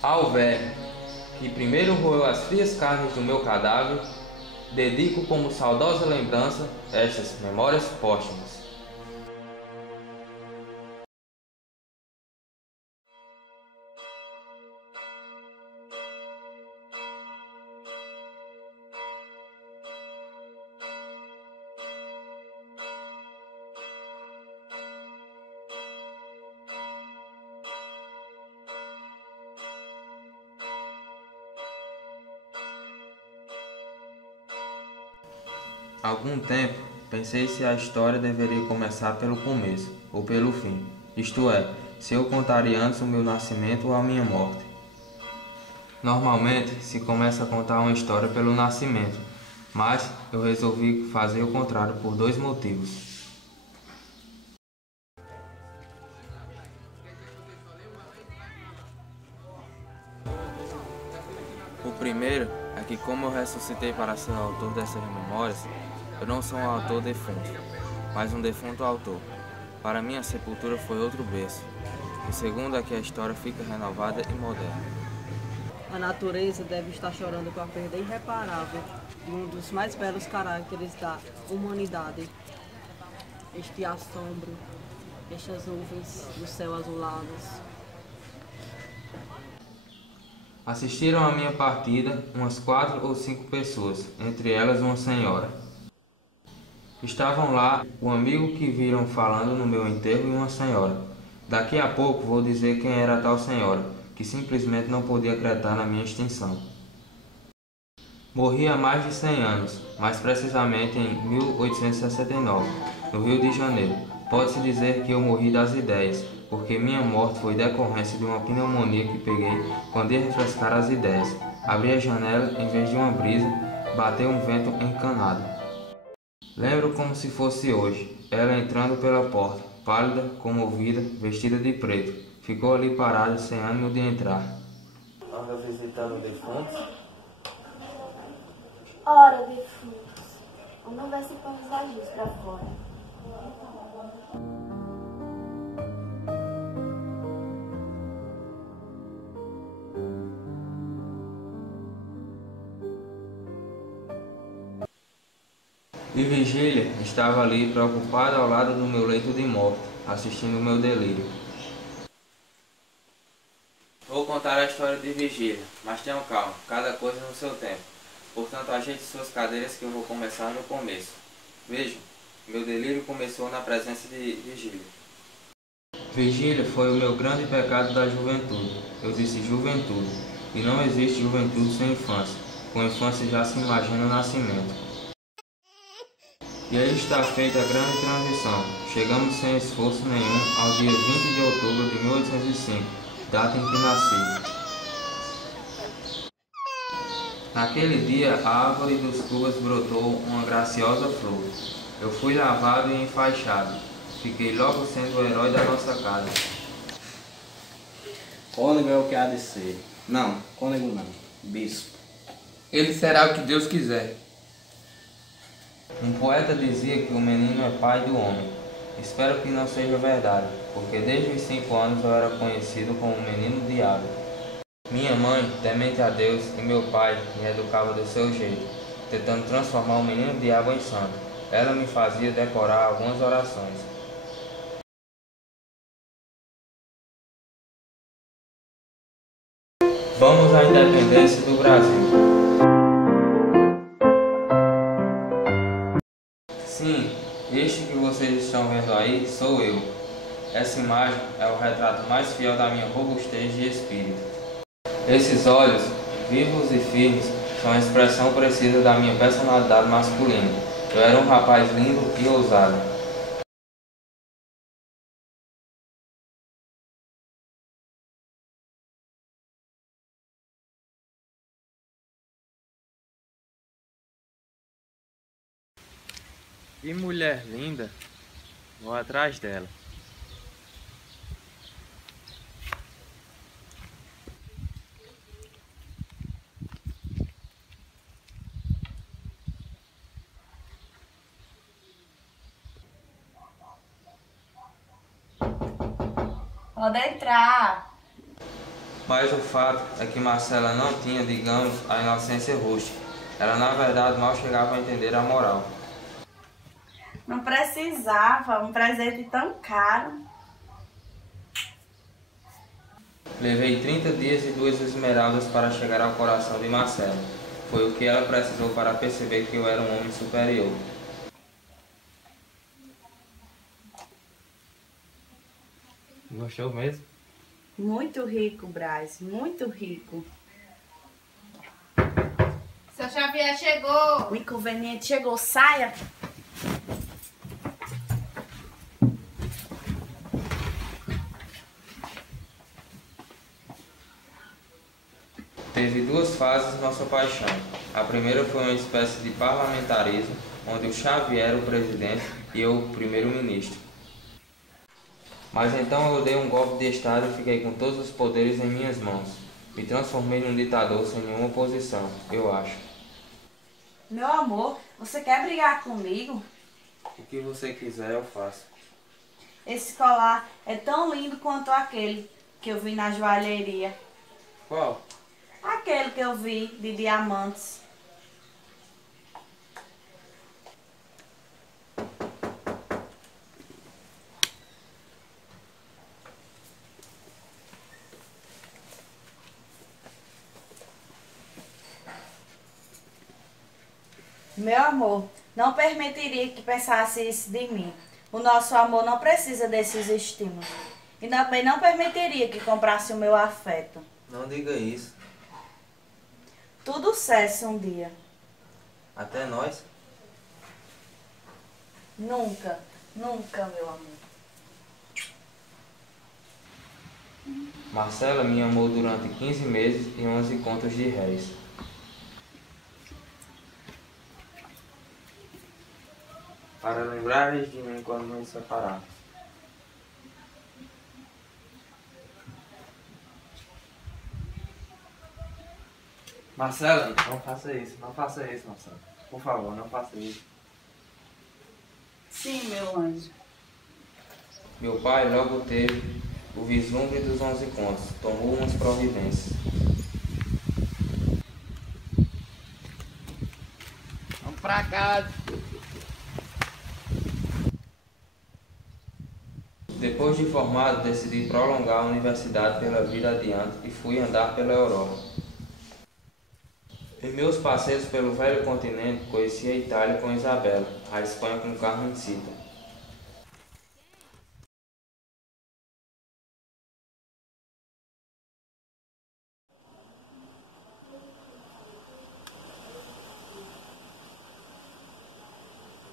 Ao velho que primeiro roeu as frias carnes do meu cadáver, dedico como saudosa lembrança estas memórias póstumas. Algum tempo, pensei se a história deveria começar pelo começo ou pelo fim, isto é, se eu contaria antes o meu nascimento ou a minha morte. Normalmente, se começa a contar uma história pelo nascimento, mas eu resolvi fazer o contrário por dois motivos. O primeiro é que, como eu ressuscitei para ser o autor dessas memórias, eu não sou um autor defunto, mas um defunto autor. Para mim, a sepultura foi outro berço. O segundo é que a história fica renovada e moderna. A natureza deve estar chorando com a perda irreparável de um dos mais belos caracteres da humanidade. Este assombro, estas nuvens do céu azuladas. Assistiram à minha partida umas 4 ou 5 pessoas, entre elas uma senhora. Estavam lá o amigo que viram falando no meu enterro e uma senhora. Daqui a pouco vou dizer quem era a tal senhora, que simplesmente não podia acreditar na minha extinção. Morri há mais de 100 anos, mais precisamente em 1869, no Rio de Janeiro. Pode-se dizer que eu morri das ideias, porque minha morte foi decorrência de uma pneumonia que peguei quando ia refrescar as ideias. Abri a janela, em vez de uma brisa, bateu um vento encanado. Lembro como se fosse hoje, ela entrando pela porta, pálida, comovida, vestida de preto. Ficou ali parada, sem ânimo de entrar. Anda visitando defuntos? Ora, defuntos, não vai se pôr os agios pra fora. E Virgília estava ali preocupada ao lado do meu leito de morte, assistindo o meu delírio. Vou contar a história de Virgília, mas tenham calma, cada coisa no seu tempo. Portanto, ajeite suas cadeiras que eu vou começar no começo. Vejam, meu delírio começou na presença de Virgília. Virgília foi o meu grande pecado da juventude. Eu disse juventude, e não existe juventude sem infância. Com infância já se imagina o nascimento. E aí está feita a grande transição. Chegamos sem esforço nenhum ao dia 20 de outubro de 1805, data em que nasci. Naquele dia, a árvore dos cubas brotou uma graciosa flor. Eu fui lavado e enfaixado. Fiquei logo sendo o herói da nossa casa. Cônego é o que há de ser. Não, cônego não. Bispo. Ele será o que Deus quiser. Um poeta dizia que o menino é pai do homem. Espero que não seja verdade, porque desde os 5 anos eu era conhecido como o menino diabo. Minha mãe, temente a Deus, e meu pai me educava do seu jeito, tentando transformar o menino diabo em santo. Ela me fazia decorar algumas orações. Vamos à independência do Brasil. Sim, este que vocês estão vendo aí sou eu. Essa imagem é o retrato mais fiel da minha robustez de espírito. Esses olhos, vivos e firmes, são a expressão precisa da minha personalidade masculina. Eu era um rapaz lindo e ousado. Que mulher linda! Vou atrás dela. Pode entrar. Mas o fato é que Marcela não tinha, digamos, a inocência rústica. Ela, na verdade, mal chegava a entender a moral. Não precisava, um presente tão caro. Levei 30 dias e 2 esmeraldas para chegar ao coração de Marcela. Foi o que ela precisou para perceber que eu era um homem superior. Gostou mesmo? Muito rico, Braz, muito rico. Seu Xavier chegou! O inconveniente chegou, saia! Teve 2 fases nossa paixão. A primeira foi uma espécie de parlamentarismo, onde o Xavier era o presidente e eu o primeiro-ministro. Mas então eu dei um golpe de estado e fiquei com todos os poderes em minhas mãos. Me transformei num ditador sem nenhuma oposição, eu acho. Meu amor, você quer brigar comigo? O que você quiser eu faço. Esse colar é tão lindo quanto aquele que eu vi na joalheria. Qual? Aquele que eu vi de diamantes. Meu amor, não permitiria que pensasse isso de mim. O nosso amor não precisa desses estímulos. E também não permitiria que comprasse o meu afeto. Não diga isso. Tudo cessa um dia. Até nós? Nunca, nunca, meu amor. Marcela me amou durante 15 meses e 11 contos de réis. Para lembrares de mim quando nos separarmos. Marcela, não faça isso, Marcela. Por favor, não faça isso. Sim, meu anjo. Meu pai logo teve o vislumbre dos 11 contos, tomou umas providências. Vamos pra casa. Depois de formado, decidi prolongar a universidade pela vida adiante e fui andar pela Europa. Em meus passeios pelo velho continente, conheci a Itália com Isabela, a Espanha com Carmencita.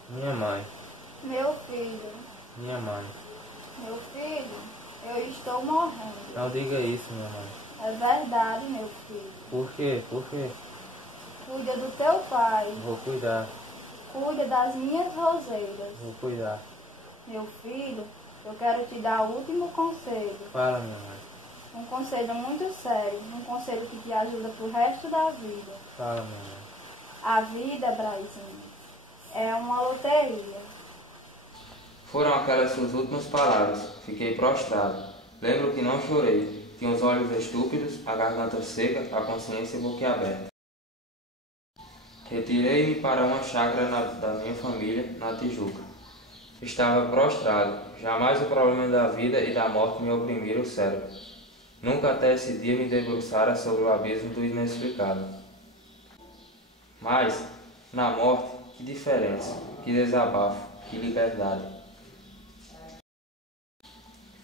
Minha mãe, Meu filho, minha mãe. meu filho, eu estou morrendo. Não diga isso, minha mãe. É verdade, meu filho. Por quê? Por quê? Cuida do teu pai. Vou cuidar, Cuida das minhas roseiras. vou cuidar. Meu filho, eu quero te dar o último conselho. Fala, minha mãe. Um conselho muito sério. Um conselho que te ajuda pro resto da vida. Fala, minha mãe. A vida, Brazinho, é uma loteria. Foram aquelas suas últimas palavras. Fiquei prostrado. Lembro que não chorei. Tinha os olhos estúpidos, a garganta seca, a consciência boquiaberta. Retirei-me para uma chácara da minha família, na Tijuca. Estava prostrado. Jamais o problema da vida e da morte me oprimira o cérebro. Nunca até esse dia me debruçara sobre o abismo do inexplicável. Mas, na morte, que diferença, que desabafo, que liberdade.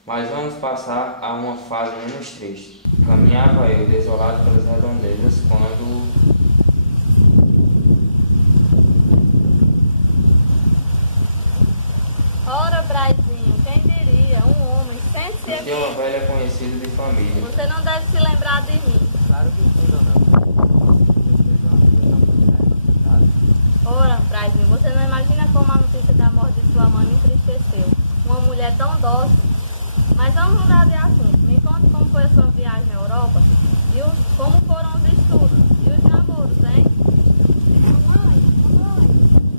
Mas vamos passar a uma fase menos triste. Caminhava eu desolado pelas redondezas quando... Ora, Brazinho, quem diria? Um homem, sente-se Tinha uma aqui. velha conhecida de família. Você não deve se lembrar de mim. Claro que sim, dona. Ora, Brazinho, você não imagina como a notícia da morte de sua mãe me entristeceu. Uma mulher tão dócil. Mas vamos mudar de assunto. Me conte como foi a sua viagem à Europa e como foram os estudos e os namoros, hein?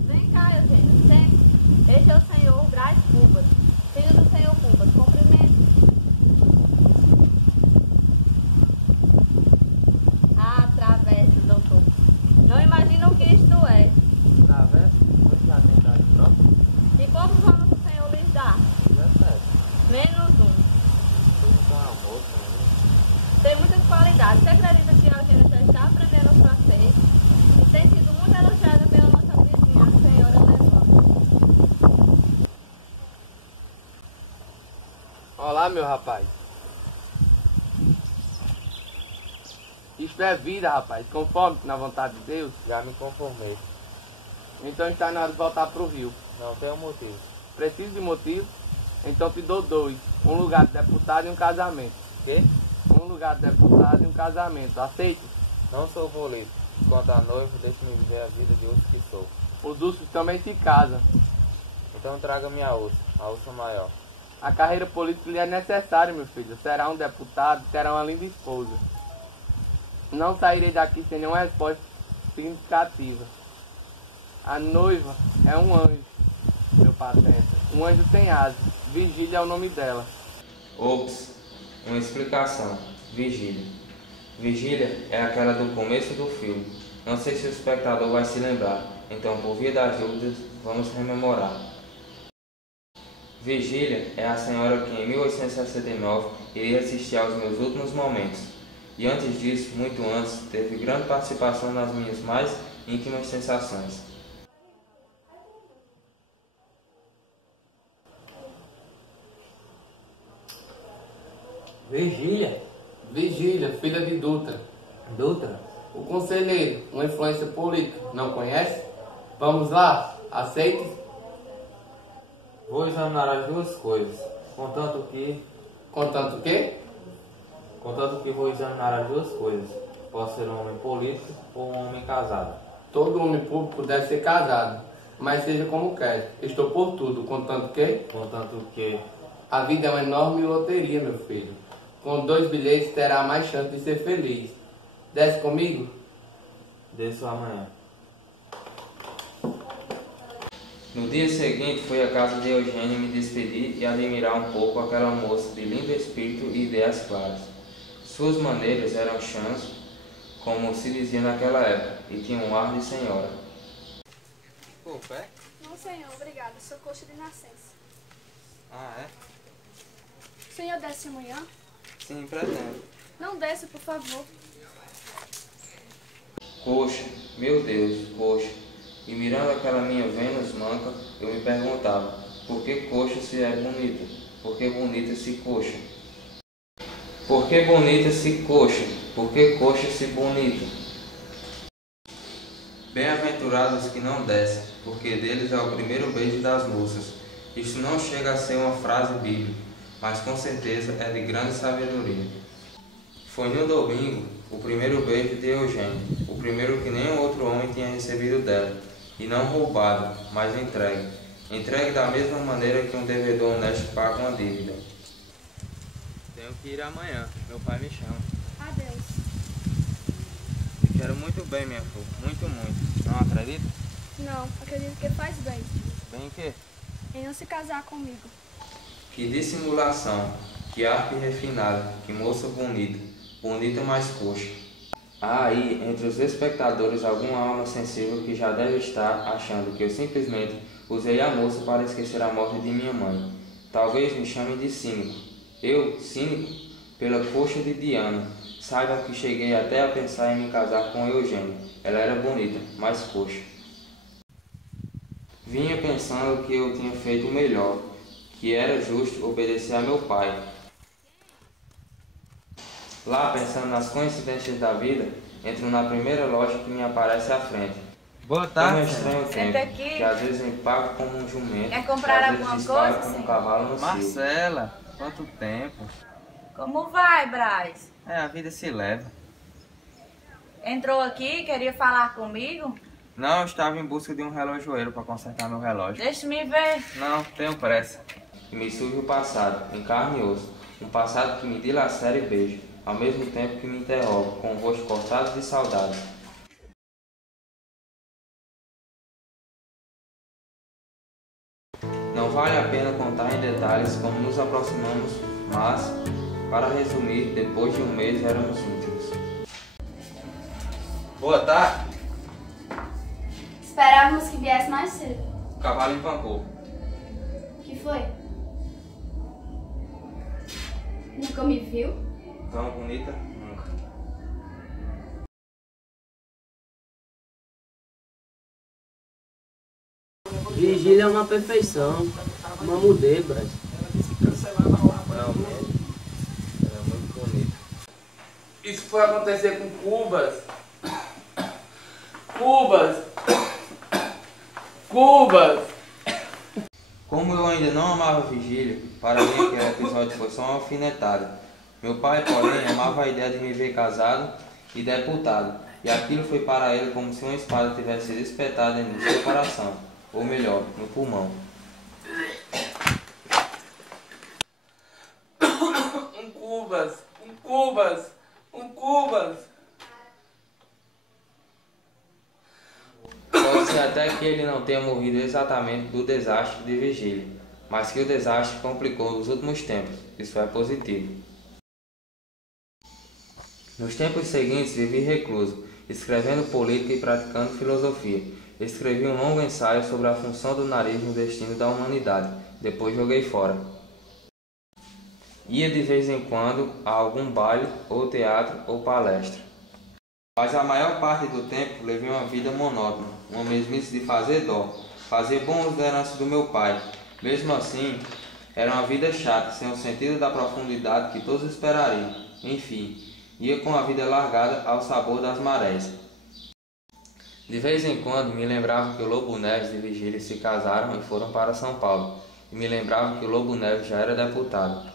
Vem cá, Eugênio, sente. Este é o senhor Braz Cubas, filho do senhor Cubas. Cumprimento. já tem idade própria? E quantos anos o Senhor lhes dá? 17. Menos um. Então, amor, também. Tem muitas qualidades. Você acredita que a Eugênia já está aprendendo francês? E tem sido muito elogiada pela nossa vizinha, a senhora Levante. Olá, meu rapaz. Isto é vida, rapaz. Conforme na vontade de Deus. Já me conformei. Então está na hora de voltar pro Rio. Não tenho motivo. Preciso de motivo? Então te dou 2. Um lugar de deputado e um casamento. Quê? Um lugar de deputado e um casamento. Aceite? Não sou político. Quanto a noivo, deixe-me viver a vida de urso que sou. Os ursos também se casam. Então traga minha ursa, a ursa maior. A carreira política lhe é necessária, meu filho. Será um deputado, terá uma linda esposa. Não sairei daqui sem nenhuma resposta significativa. A noiva é um anjo, meu pateta. Um anjo sem asas. Vigília é o nome dela. Ops, uma explicação. Vigília. Vigília é aquela do começo do filme. Não sei se o espectador vai se lembrar, então por via das dúvidas, vamos rememorar. Vigília é a senhora que em 1869 iria assistir aos meus últimos momentos. E antes disso, muito antes, teve grande participação nas minhas mais íntimas sensações. Vigília? Vigília, filha de Dutra. Dutra? O conselheiro, uma influência política, não conhece? Vamos lá, aceite? Vou examinar as duas coisas, contanto que vou examinar as duas coisas. Posso ser um homem político ou um homem casado. Todo homem público deve ser casado, mas seja como quer. Estou por tudo, contanto que a vida é uma enorme loteria, meu filho. Com 2 bilhetes terá mais chance de ser feliz. Desce comigo? Desço amanhã. No dia seguinte, fui à casa de Eugênia me despedir e admirar um pouco aquela moça de lindo espírito e ideias claras. Suas maneiras eram chãs, como se dizia naquela época, e tinham um ar de senhora. Pô, pé? Não, senhor, obrigada. Sou coxa de nascença. Ah, é? O senhor desce amanhã? Sim, pretendo. Não desce, por favor. Coxa, meu Deus, coxa. E mirando aquela minha Vênus manca, eu me perguntava, por que coxa se é bonita? Por que bonita se coxa? Por que bonita se coxa? Por que coxa se bonita? Bem-aventurados que não descem, porque deles é o primeiro beijo das moças. Isto não chega a ser uma frase bíblica, mas com certeza é de grande sabedoria. Foi no domingo o primeiro beijo de Eugênia, o primeiro que nenhum outro homem tinha recebido dela, e não roubado, mas entregue. Entregue da mesma maneira que um devedor honesto paga uma dívida. Tenho que ir amanhã, meu pai me chama. Adeus. Eu quero muito bem, minha flor, muito, muito. Não acredita? Não, acredito que faz bem. Bem o quê? Em não se casar comigo. Que dissimulação, que arte refinada, que moça bonita, bonita mais coxa. Há aí, entre os espectadores, alguma alma sensível que já deve estar achando que eu simplesmente usei a moça para esquecer a morte de minha mãe. Talvez me chamem de cínico. Eu, cínico? Pela coxa de Diana. Saibam que cheguei até a pensar em me casar com Eugênia. Ela era bonita, mais coxa. Vinha pensando que eu tinha feito o melhor, que era justo obedecer a meu pai. Lá, pensando nas coincidências da vida, entro na primeira loja que me aparece à frente. Boa Como é estranho o Senta tempo, aqui. que às vezes me pago como um jumento, Quer comprar que às vezes alguma disparo coisa, como um sim? cavalo no cio. Marcela, quanto tempo? Como vai, Braz? A vida se leva. Entrou aqui, queria falar comigo? Não, eu estava em busca de um relojoeiro para consertar meu relógio. Deixa-me ver. Não, tenho pressa. E me surge o passado, em carne e osso. Um passado que me dilacera e beija, ao mesmo tempo que me interroga, com o rosto cortado de saudade. Não vale a pena contar em detalhes como nos aproximamos, mas, para resumir, depois de um mês éramos íntimos. Boa tarde! Esperávamos que viesse mais cedo. cavalo empancou. Que foi? Nunca me viu? Tão bonita? Nunca. Virgília é uma perfeição, uma modelo, Braz. Realmente, ela é muito bonita. Isso foi acontecer com Cubas. Cubas! Cubas! Como eu ainda não amava Virgília, para mim aquele episódio foi só uma alfinetada. Meu pai, porém, amava a ideia de me ver casado e deputado, e aquilo foi para ele como se uma espada tivesse sido espetada no seu coração, ou melhor, no pulmão. Um Cubas! Um Cubas! Um Cubas! Pode ser até que ele não tenha morrido exatamente do desastre de Virgília, mas que o desastre complicou os últimos tempos, isso é positivo. Nos tempos seguintes vivi recluso, escrevendo política e praticando filosofia. Escrevi um longo ensaio sobre a função do nariz no destino da humanidade, depois joguei fora. Ia de vez em quando a algum baile, ou teatro, ou palestra. Mas a maior parte do tempo levei uma vida monótona, uma mesmice de fazer dó, fazer bom uso da herança do meu pai. Mesmo assim, era uma vida chata, sem o sentido da profundidade que todos esperariam. Enfim, ia com a vida largada ao sabor das marés. De vez em quando me lembrava que o Lobo Neves e Virgília se casaram e foram para São Paulo, e me lembrava que o Lobo Neves já era deputado.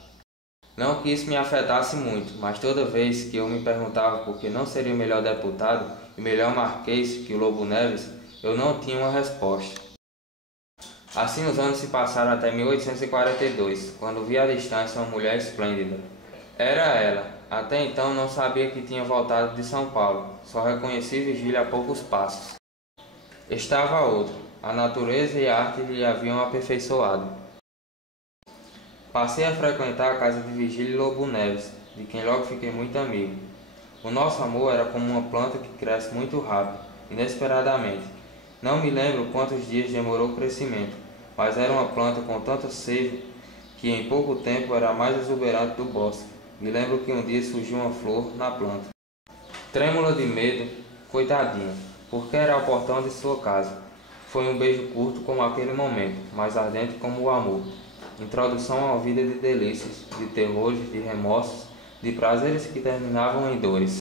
Não que isso me afetasse muito, mas toda vez que eu me perguntava por que não seria o melhor deputado e melhor marquês que o Lobo Neves, eu não tinha uma resposta. Assim os anos se passaram até 1842, quando vi à distância uma mulher esplêndida. Era ela. Até então não sabia que tinha voltado de São Paulo, só reconheci Virgília a poucos passos. Estava outra, a natureza e a arte lhe haviam aperfeiçoado. Passei a frequentar a casa de Virgília e Lobo Neves, de quem logo fiquei muito amigo. O nosso amor era como uma planta que cresce muito rápido, inesperadamente. Não me lembro quantos dias demorou o crescimento, mas era uma planta com tanta seiva que em pouco tempo era a mais exuberante do bosque. Me lembro que um dia surgiu uma flor na planta. Trêmula de medo, coitadinha, porque era ao portão de sua casa. Foi um beijo curto como aquele momento, mas ardente como o amor. Introdução a uma vida de delícias, de terrores, de remorsos, de prazeres que terminavam em dores.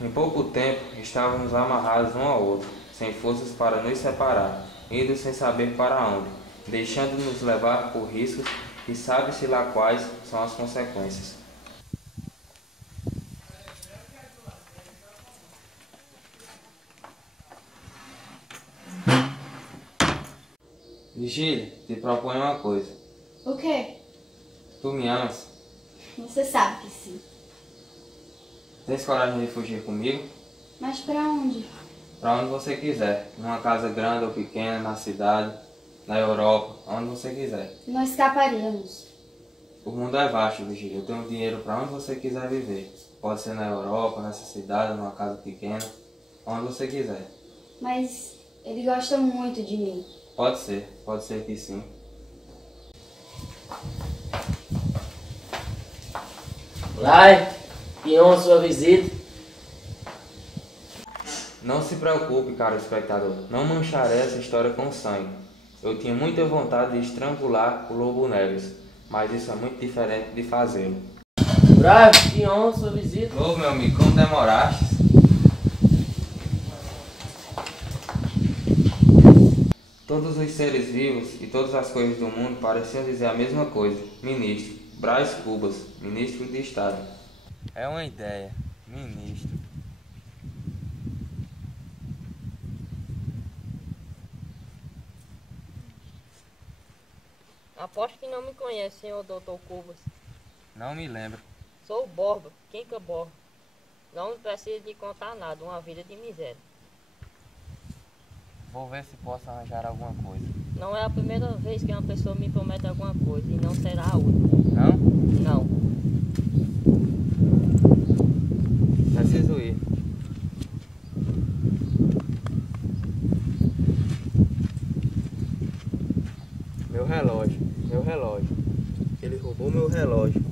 Em pouco tempo, estávamos amarrados um ao outro, sem forças para nos separar, indo sem saber para onde, deixando-nos levar por riscos e sabe-se lá quais são as consequências. Virgília, te proponho uma coisa. O quê? Tu me amas? Você sabe que sim. Tens coragem de fugir comigo? Mas pra onde? Para onde você quiser. Numa casa grande ou pequena, na cidade, na Europa, onde você quiser. Nós escaparíamos. O mundo é vasto, Virgília. Eu tenho dinheiro para onde você quiser viver. Pode ser na Europa, nessa cidade, numa casa pequena, onde você quiser. Mas ele gosta muito de mim. Pode ser que sim. Vai, que honra sua visita. Não se preocupe, caro espectador. Não mancharei essa história com sangue. Eu tinha muita vontade de estrangular o Lobo Neves, mas isso é muito diferente de fazê-lo. Bravo, que honra sua visita. Ô, meu amigo, como demoraste? Todos os seres vivos e todas as coisas do mundo pareciam dizer a mesma coisa. Ministro. Brás Cubas, ministro de Estado. É uma ideia. Ministro. Aposto que não me conhece, senhor doutor Cubas. Não me lembro. Sou o Borba, Quinca Borba. Não me precisa de contar nada, uma vida de miséria. Vou ver se posso arranjar alguma coisa. Não é a primeira vez que uma pessoa me promete alguma coisa e não será a última. Não? Não. Preciso ir. relógio. Ele roubou meu relógio.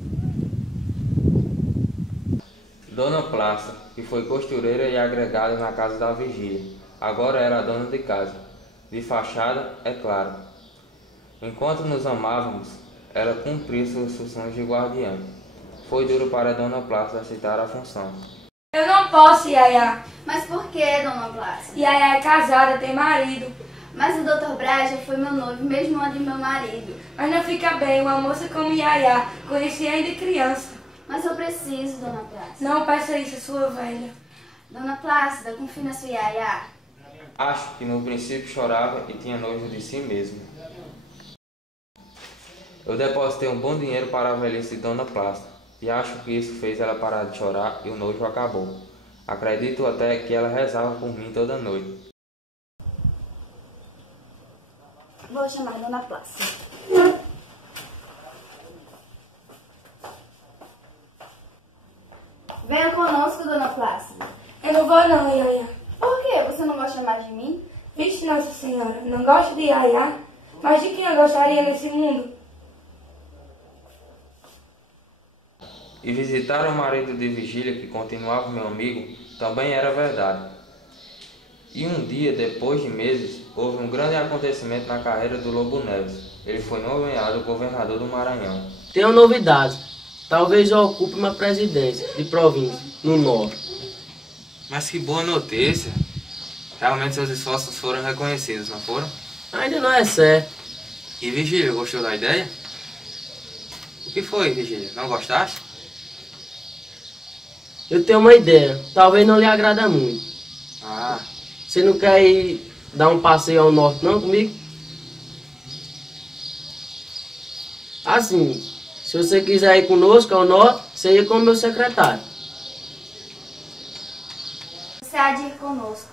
Dona Plácida, que foi costureira e agregada na casa da Vigília, agora era a dona de casa. De fachada, é claro. Enquanto nos amávamos, ela cumpria suas funções de guardiã. Foi duro para Dona Plácida aceitar a função. Eu não posso, Yaya. Mas por que, Dona Plácida? Yaya é casada, tem marido. Mas o Dr. Breja foi meu noivo, mesmo antes de meu marido. Mas não fica bem uma moça como Yaya, conheci ainda criança. Mas eu preciso, Dona Plácida. Não peça isso, sua velha. Dona Plácida, confie na sua Yaya. Acho que no princípio chorava e tinha nojo de si mesmo. Eu depositei um bom dinheiro para a velhice de Dona Plácida, e acho que isso fez ela parar de chorar e o nojo acabou. Acredito até que ela rezava por mim toda noite. Vou chamar Dona Plácida. Venha conosco, Dona Plácida. Eu não vou não, Yaya. Por quê? Você não gosta mais de mim? Vixe, Nossa Senhora, não gosto de Yaya. Mas de quem eu gostaria nesse mundo? E visitar o marido de Vigília, que continuava meu amigo, também era verdade. E um dia, depois de meses, houve um grande acontecimento na carreira do Lobo Neves. Ele foi nomeado governador do Maranhão. Tenho novidades. Talvez eu ocupe uma presidência de província no norte. Mas que boa notícia! Realmente seus esforços foram reconhecidos, não foram? Ainda não é certo. E Vigília, gostou da ideia? O que foi, Vigília? Não gostaste? Eu tenho uma ideia. Talvez não lhe agrada muito. Ah, Você não quer ir dar um passeio ao norte não comigo? Assim, se você quiser ir conosco ao norte, você ia com o meu secretário. Você há de ir conosco.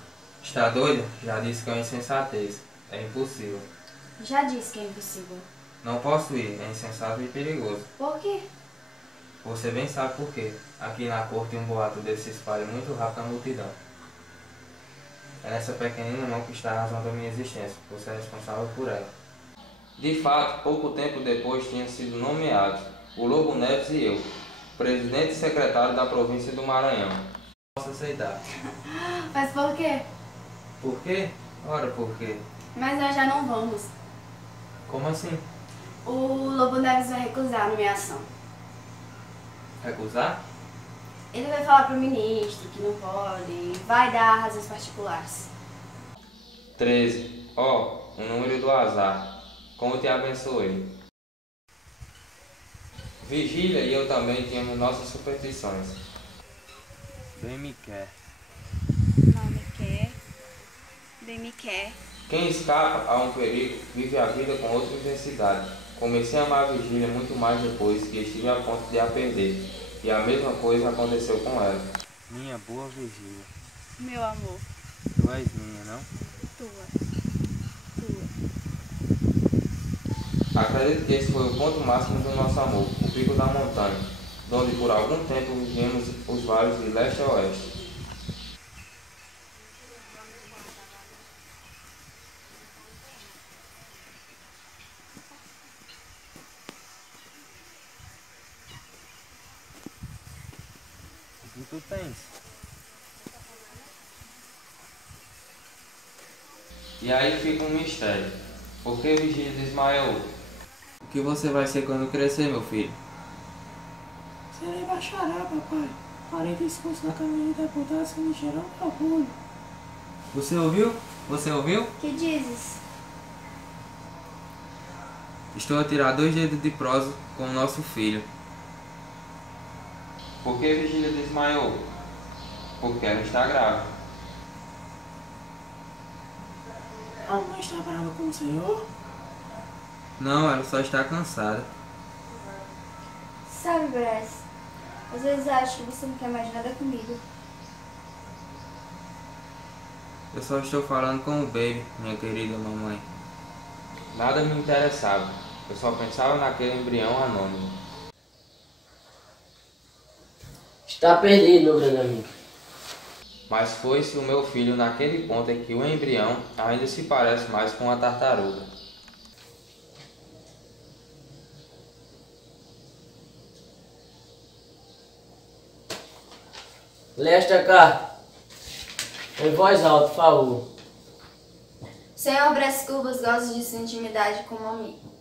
está doida? Já disse que é uma insensatez. É impossível. Já disse que é impossível. Não posso ir, é insensato e perigoso. Por quê? Você bem sabe por quê. Aqui na corte um boato desse se espalha muito rápido na multidão. É nessa pequenina mão que está a razão da minha existência. Você é responsável por ela. De fato, pouco tempo depois tinham sido nomeados o Lobo Neves e eu, presidente e secretário da província do Maranhão. Posso aceitar. Mas por quê? Por quê? Ora, por quê? Mas nós já não vamos. Como assim? O Lobo Neves vai recusar a nomeação. Recusar? Ele vai falar pro ministro que não pode, vai dar razões particulares. 13. Ó, o número do azar. Como te abençoei. Vigília e eu também tínhamos nossas superstições. Bem me quer. Não me quer, bem me quer. Quem escapa a um perigo vive a vida com outra intensidade. Comecei a amar a Vigília muito mais depois que estive a ponto de a perder. E a mesma coisa aconteceu com ela. Minha boa Vigília. Meu amor. Tu és minha, não? Tua. Acredito que esse foi o ponto máximo do nosso amor, o pico da montanha, onde por algum tempo vivemos os vales de leste a oeste. O que tu tens? E aí fica um mistério. Por que Vigília desmaiou? O que você vai ser quando crescer, meu filho? Serei bacharel, papai. Farei discurso na Câmara de Deputados que me gerou um orgulho. Você ouviu? Você ouviu? Que dizes? Estou a tirar 2 dedos de prosa com o nosso filho. Por que Vigília desmaiou? Porque ela está grávida. A mãe está brava com o senhor? Não, ela só está cansada. Sabe, Brás, às vezes acho que você não quer mais nada comigo. Eu só estou falando com o baby, minha querida mamãe. Nada me interessava. Eu só pensava naquele embrião anônimo. Está perdido, meu grande amigo. Mas foi-se o meu filho naquele ponto em que o embrião ainda se parece mais com uma tartaruga. Lê esta carta. Em voz alta, por favor. Senhor Brás Cubas gosta de sua intimidade com um amigo,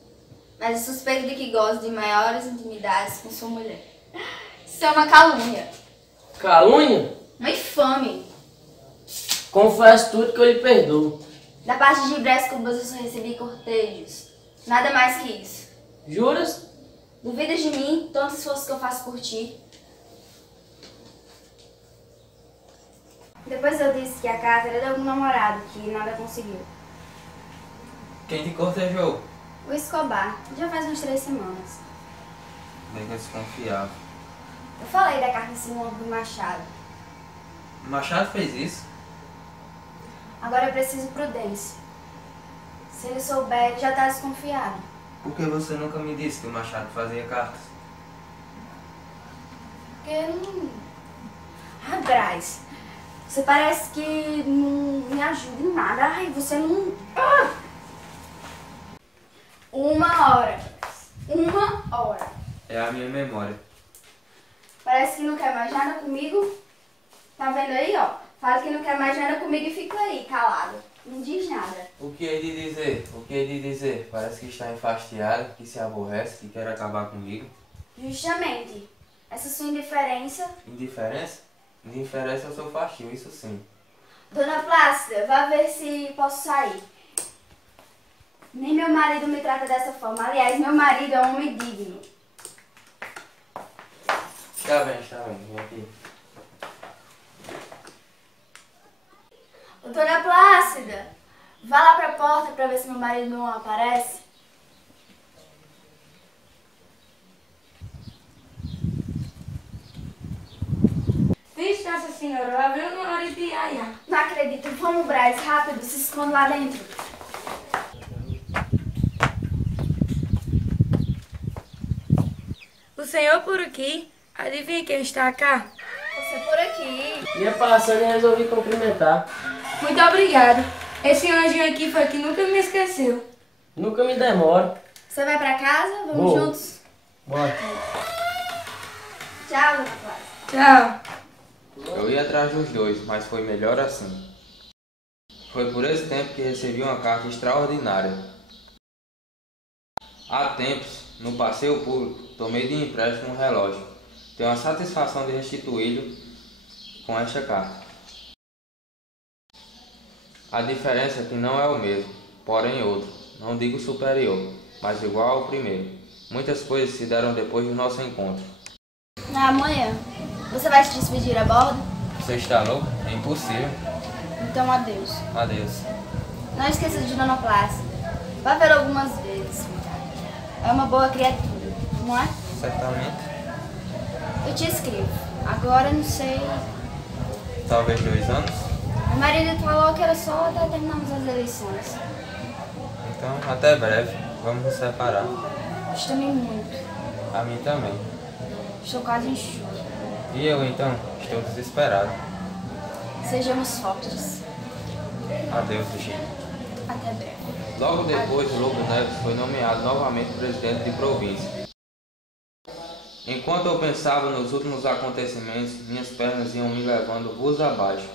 mas é suspeito de que gosta de maiores intimidades com sua mulher. Isso é uma calúnia. Calúnia? Uma infame. Confesso tudo que eu lhe perdoo. Da parte de Brás Cubas eu só recebi cortejos. Nada mais que isso. Juras? Duvidas de mim, tanto esforço que eu faço por ti. Depois eu disse que a carta era de algum namorado, que nada conseguiu. Quem te cortejou? O Escobar, já faz umas 3 semanas. Bem que eu desconfiava. Eu falei da carta em cima do Machado. O Machado fez isso? Agora eu preciso prudência. Se ele souber, ele já está desconfiado. Por que você nunca me disse que o Machado fazia cartas? Porque não... Ah, Brás, você parece que não me ajuda em nada. Ai, você não... Ah! 1 hora. 1 hora. É a minha memória. Parece que não quer mais nada comigo. Tá vendo aí, ó? Fala que não quer mais nada comigo e fica aí, calado. Não diz nada. O que hei de dizer? O que hei de dizer? Parece que está enfastiado, que se aborrece, que quer acabar comigo. Justamente. Essa sua indiferença... Indiferença? Indiferença eu sou fastio, isso sim. Dona Plácida, vá ver se posso sair. Nem meu marido me trata dessa forma. Aliás, meu marido é um homem digno. Está bem, vem aqui. Dona Plácida, vá lá pra porta pra ver se meu marido não aparece. Vixe, Nossa Senhora, lá vem uma hora de Yaya. Não acredito. Vamos, Brás, rápido, se esconde lá dentro. O senhor por aqui? Adivinha quem está cá? Você por aqui. Ia passando e resolvi cumprimentar. Muito obrigado. Esse anjinho aqui foi que nunca me esqueceu. Nunca me demoro. Você vai pra casa? Vamos Vou. juntos? Bora. Tchau, Dona Plácida. Tchau. Eu ia atrás dos dois, mas foi melhor assim. Foi por esse tempo que recebi uma carta extraordinária. Há tempos, no passeio público, tomei de empréstimo um relógio. Tenho a satisfação de restituí-lo com esta carta. A diferença é que não é o mesmo, porém outro, não digo superior, mas igual ao primeiro. Muitas coisas se deram depois do nosso encontro. Amanhã, você vai se despedir a bordo? Você está louco? É impossível. Então, adeus. Adeus. Não esqueça de Dona Plácida. Vá ver algumas vezes. É uma boa criatura, não é? Certamente. Eu te escrevo. Agora não sei... Talvez 2 anos. Meu marido falou que era só até terminarmos as eleições. Então, até breve. Vamos nos separar. Gostei muito. A mim também. Estou quase enxuto. E eu, então? Estou desesperado. Sejamos fortes. Adeus, Virgínia. Até breve. Logo depois, o Lobo Neves foi nomeado novamente presidente de província. Enquanto eu pensava nos últimos acontecimentos, minhas pernas iam me levando ruas abaixo.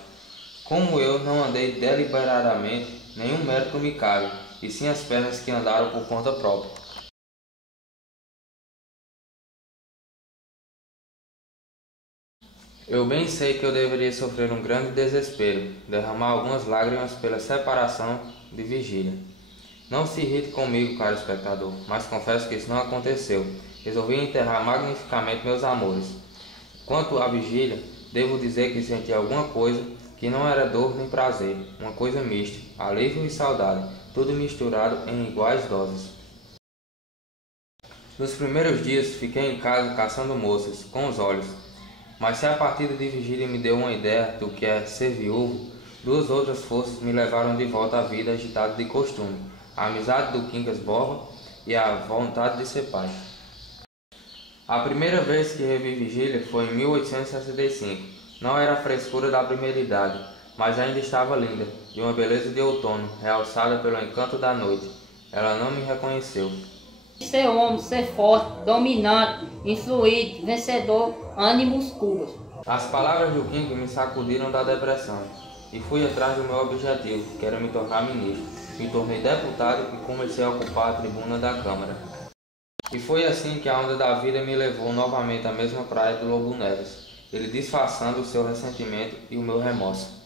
Como eu não andei deliberadamente, nenhum mérito me cabe, e sim as pernas que andaram por conta própria. Eu bem sei que eu deveria sofrer um grande desespero, derramar algumas lágrimas pela separação de Virgília. Não se irrite comigo, caro espectador, mas confesso que isso não aconteceu. Resolvi enterrar magnificamente meus amores. Quanto a Virgília, devo dizer que senti alguma coisa que não era dor nem prazer, uma coisa mista, alívio e saudade, tudo misturado em iguais doses. Nos primeiros dias fiquei em casa caçando moças, com os olhos. Mas se a partida de Virgília me deu uma ideia do que é ser viúvo, 2 outras forças me levaram de volta à vida agitada de costume, a amizade do Quincas Borba e a vontade de ser pai. A primeira vez que revi Virgília foi em 1865. Não era a frescura da primeira idade, mas ainda estava linda, de uma beleza de outono, realçada pelo encanto da noite. Ela não me reconheceu. Ser homem, ser forte, dominante, influído, vencedor, ânimos puros. As palavras do Quincas me sacudiram da depressão e fui atrás do meu objetivo, que era me tornar ministro. Me tornei deputado e comecei a ocupar a tribuna da Câmara. E foi assim que a onda da vida me levou novamente à mesma praia do Lobo Neves, ele disfarçando o seu ressentimento e o meu remorso.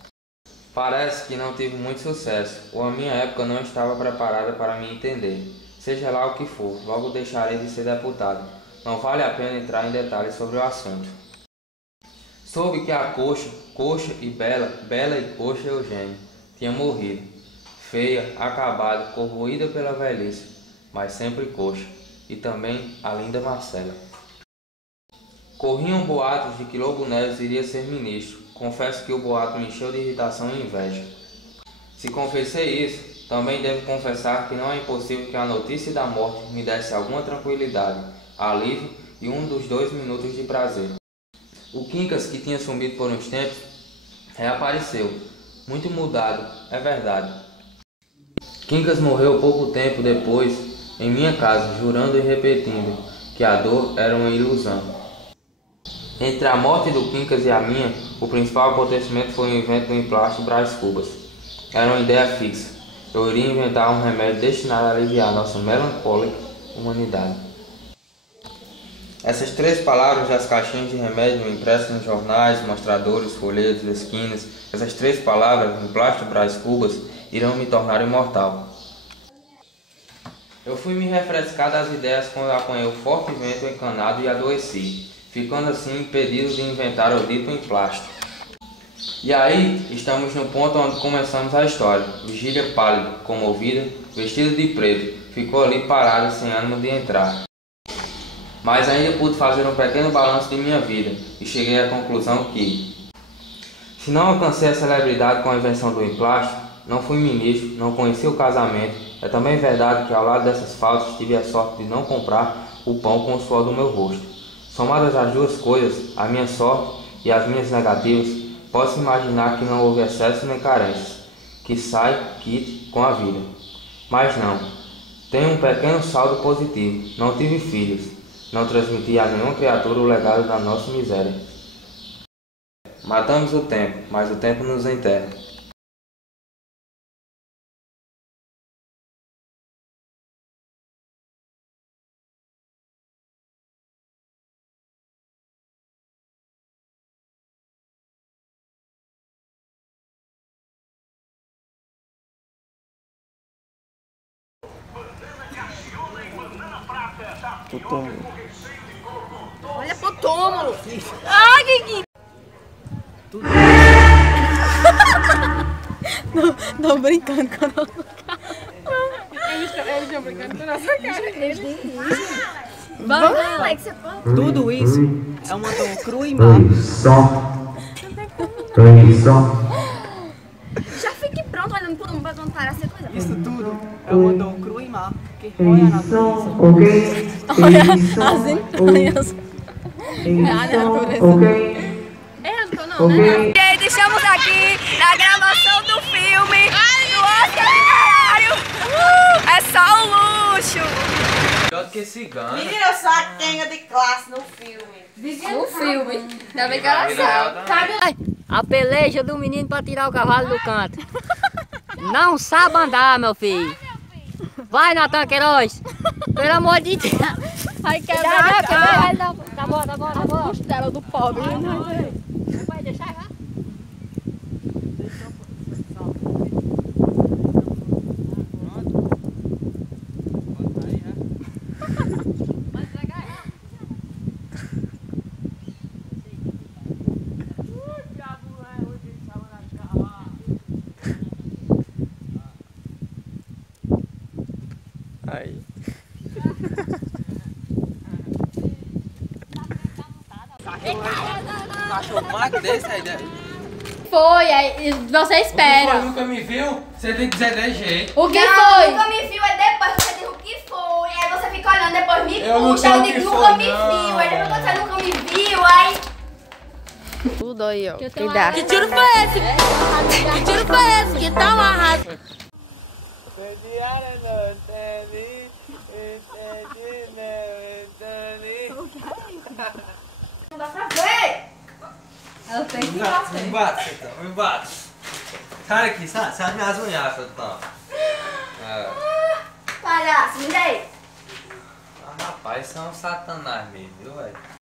Parece que não tive muito sucesso, ou a minha época não estava preparada para me entender. Seja lá o que for, logo deixarei de ser deputado. Não vale a pena entrar em detalhes sobre o assunto. Soube que a coxa e Bela e coxa Eugênia, tinha morrido. Feia, acabada, corroída pela velhice, mas sempre coxa. E também a linda Marcela. Corriam boatos de que Lobo Neves iria ser ministro. Confesso que o boato me encheu de irritação e inveja. Se confessei isso, também devo confessar que não é impossível que a notícia da morte me desse alguma tranquilidade, alívio e um dos 2 minutos de prazer. O Quincas, que tinha sumido por uns tempos, reapareceu, muito mudado, é verdade. Quincas morreu pouco tempo depois, em minha casa, jurando e repetindo que a dor era uma ilusão. Entre a morte do Quincas e a minha, o principal acontecimento foi o invento do emplasto Brás Cubas. Era uma ideia fixa. Eu iria inventar um remédio destinado a aliviar a nossa melancólica humanidade. Essas 3 palavras das caixinhas de remédio impressas nos jornais, mostradores, folhetos, esquinas, essas 3 palavras, emplasto Brás Cubas, irão me tornar imortal. Eu fui me refrescar das ideias quando apanhei o forte vento encanado e adoeci, ficando assim impedido de inventar o dito emplasto. E aí, estamos no ponto onde começamos a história. Vigília pálida, comovida, vestida de preto, ficou ali parada sem ânimo de entrar. Mas ainda pude fazer um pequeno balanço de minha vida e cheguei à conclusão que, se não alcancei a celebridade com a invenção do emplasto, não fui ministro, não conheci o casamento. É também verdade que ao lado dessas faltas tive a sorte de não comprar o pão com o suor do meu rosto. Somadas as 2 coisas, a minha sorte e as minhas negativas, posso imaginar que não houve excesso nem carências, que sai quite com a vida. Mas não, tenho um pequeno saldo positivo, não tive filhos, não transmiti a nenhuma criatura o legado da nossa miséria. Matamos o tempo, mas o tempo nos enterra. Olha pro túmulo. Ai, que... Tô brincando com a nossa cara. Eles estão brincando com a nossa cara. Vamos, Alex. Tudo isso é uma dor crua e má. Já fique pronto olhando pro mundo pra quando parar essa coisa. Isso tudo é uma dor crua e má que rói a natureza. Olha as entranhas. É a natureza. É, não, né? E aí, deixamos aqui na gravação do filme do Oscar Vigário. É só um luxo. Pior do que cigano. Menina, eu sou a quenga de classe no filme. No filme. Ainda bem que ela sabe. A peleja do menino para tirar o cavalo do canto. Não sabe andar, meu filho. Vai, Natan Queiroz. Pelo amor de Deus. Vai quebrar a cara. Tá bom, tá bom, tá bom. A costela do pobre. Vai deixar, vai. Aí. Cachorro mais desse aí. Foi, aí você espera. Você nunca me viu? Você tem que dizer de jeito. O que não, foi? Nunca me viu, é depois que você diz o que foi. Aí você fica olhando, depois me Eu não puxa. sei Eu o que digo, foi, nunca me não. viu. Aí depois quando você nunca me viu, aí. Tudo aí, ó. Cuidado. Que tiro foi esse? Que tiro foi esse? Que tá amarrado. Não dá pra ver. Eu tenho que Me bater. bate, então, me bate. Sai aqui, sai as minhas unhas, então. Palhaço, me dei. Ah, rapaz, isso é um satanás mesmo, viu, velho?